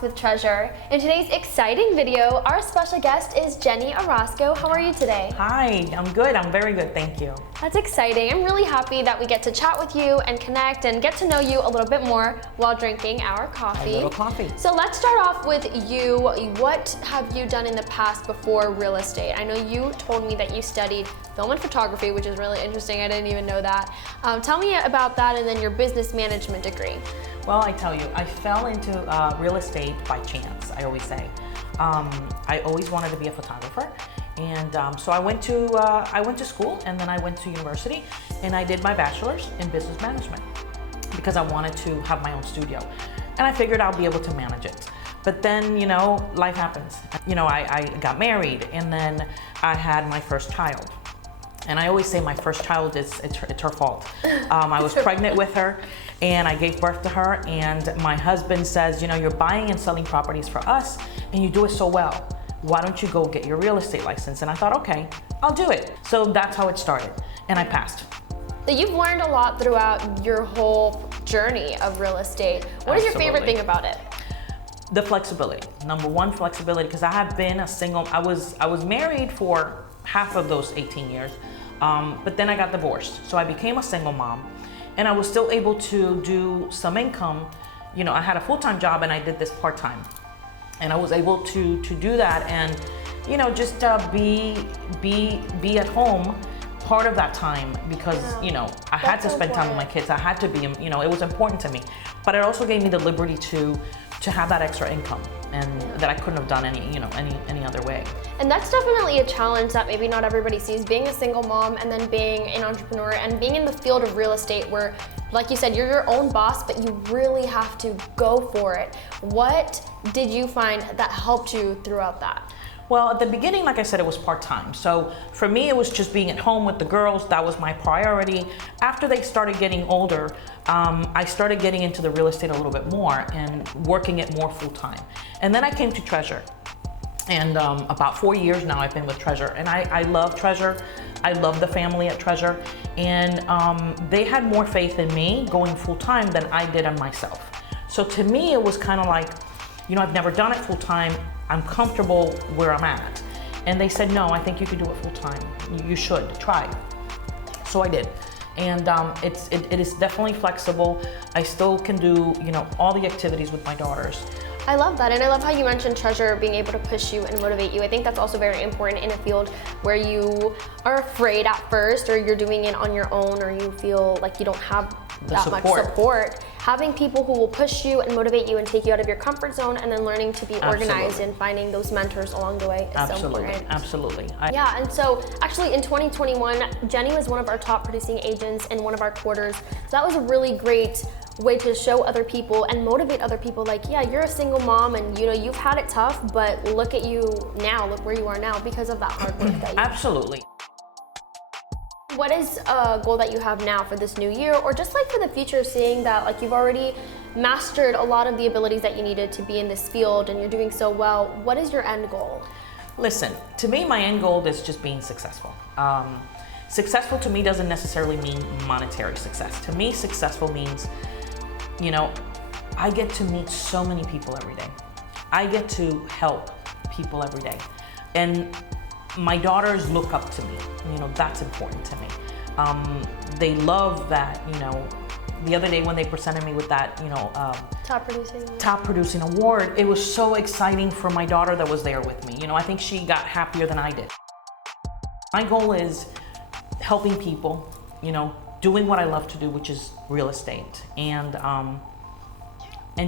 Talks with Treasure. In today's exciting video, our special guest is Jenny Orozco. How are you today? Hi, I'm good. I'm very good, thank you. That's exciting. I'm really happy that we get to chat with you and connect and get to know you a little bit more while drinking our coffee. A little coffee. So let's start off with you. What have you done in the past before real estate? I know you told me that you studied film and photography, which is really interesting. I didn't even know that. Tell me about that and then your business management degree. Well, I tell you, I fell into real estate by chance, I always say. I always wanted to be a photographer. And so I went to school, and then I went to university, and I did my bachelor's in business management because I wanted to have my own studio. And I figured I'll be able to manage it. But then, you know, life happens. You know, I got married, and then I had my first child. And I always say my first child, it's her fault. I was pregnant with her, and I gave birth to her, and my husband says, you know, you're buying and selling properties for us, and you do it so well. Why don't you go get your real estate license? And I thought, okay, I'll do it. So that's how it started, and I passed. So you've learned a lot throughout your whole journey of real estate. What is your favorite thing about it? The flexibility. Number one, flexibility, because I have been a single, I was married for half of those 18 years, but then I got divorced. So I became a single mom, and I was still able to do some income. You know, I had a full-time job, and I did this part-time. And I was able to do that and, you know, just be at home part of that time because, you know, I had to spend time with my kids. I had to be, you know, it was important to me. But it also gave me the liberty to have that extra income and that I couldn't have done any other way. And that's definitely a challenge that maybe not everybody sees, being a single mom and then being an entrepreneur and being in the field of real estate where, like you said, you're your own boss, but you really have to go for it. What did you find that helped you throughout that? Well, at the beginning, like I said, it was part-time. So for me, it was just being at home with the girls. That was my priority. After they started getting older, I started getting into the real estate a little bit more and working it more full-time. And then I came to Treasure. And about 4 years now I've been with Treasure. And I love Treasure. I love the family at Treasure. And they had more faith in me going full-time than I did in myself. So to me, it was kind of like, you know, I've never done it full-time. I'm comfortable where I'm at. And they said, no, I think you can do it full-time. You should try. So I did. And it is definitely flexible. I still can do, you know, all the activities with my daughters. I love that, and I love how you mentioned Treasure being able to push you and motivate you. I think that's also very important in a field where you are afraid at first, or you're doing it on your own, or you feel like you don't have that much support. Having people who will push you and motivate you and take you out of your comfort zone, and then learning to be organized and finding those mentors along the way is so important. Absolutely. Yeah, and so actually in 2021, Jenny was one of our top producing agents in one of our quarters. So that was a really great way to show other people and motivate other people, like, yeah, you're a single mom and, you know, you've had it tough, but look at you now, look where you are now because of that hard work that you Absolutely. What is a goal that you have now for this new year, or just like for the future, seeing that like you've already mastered a lot of the abilities that you needed to be in this field and you're doing so well? What is your end goal? Listen, to me, my end goal is just being successful. Successful to me doesn't necessarily mean monetary success. To me, successful means, you know, I get to meet so many people every day. I get to help people every day. And my daughters look up to me. You know, that's important to me. They love that, you know, the other day when they presented me with that, you know, top producing award, it was so exciting for my daughter that was there with me. You know, I think she got happier than I did. My goal is helping people, you know, doing what I love to do, which is real estate, and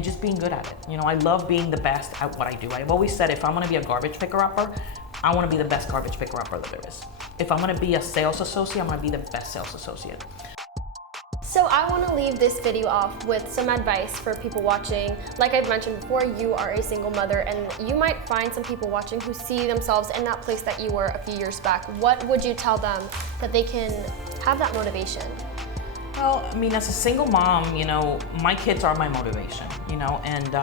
just being good at it. You know, I love being the best at what I do. I've always said if I'm gonna be a garbage picker-upper, I wanna be the best garbage picker-upper that there is. If I'm gonna be a sales associate, I'm gonna be the best sales associate. So I want to leave this video off with some advice for people watching. Like I've mentioned before, you are a single mother, and you might find some people watching who see themselves in that place that you were a few years back. What would you tell them that they can have that motivation? Well, I mean, as a single mom, you know, my kids are my motivation, you know, and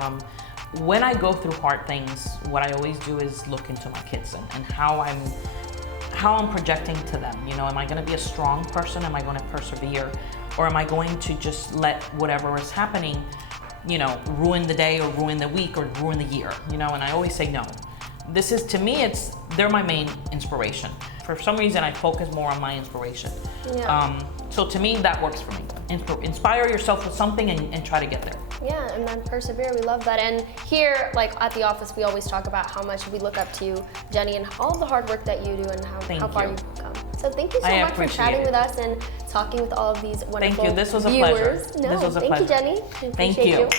when I go through hard things, what I always do is look into my kids and how I'm projecting to them. You know, am I going to be a strong person? Am I going to persevere? Or am I going to just let whatever is happening, ruin the day or ruin the week or ruin the year, and I always say no. This is, to me, they're my main inspiration. For some reason, I focus more on my inspiration. Yeah. So to me, that works for me. Inspire yourself with something and try to get there. Yeah, and then persevere. We love that. And here, like at the office, we always talk about how much we look up to you, Jenny, and all the hard work that you do and how far you've come. So thank you so much for chatting with us and talking with all of these wonderful Thank you. This was a viewers. pleasure. No, this was a thank pleasure. you, Jenny. Thank you.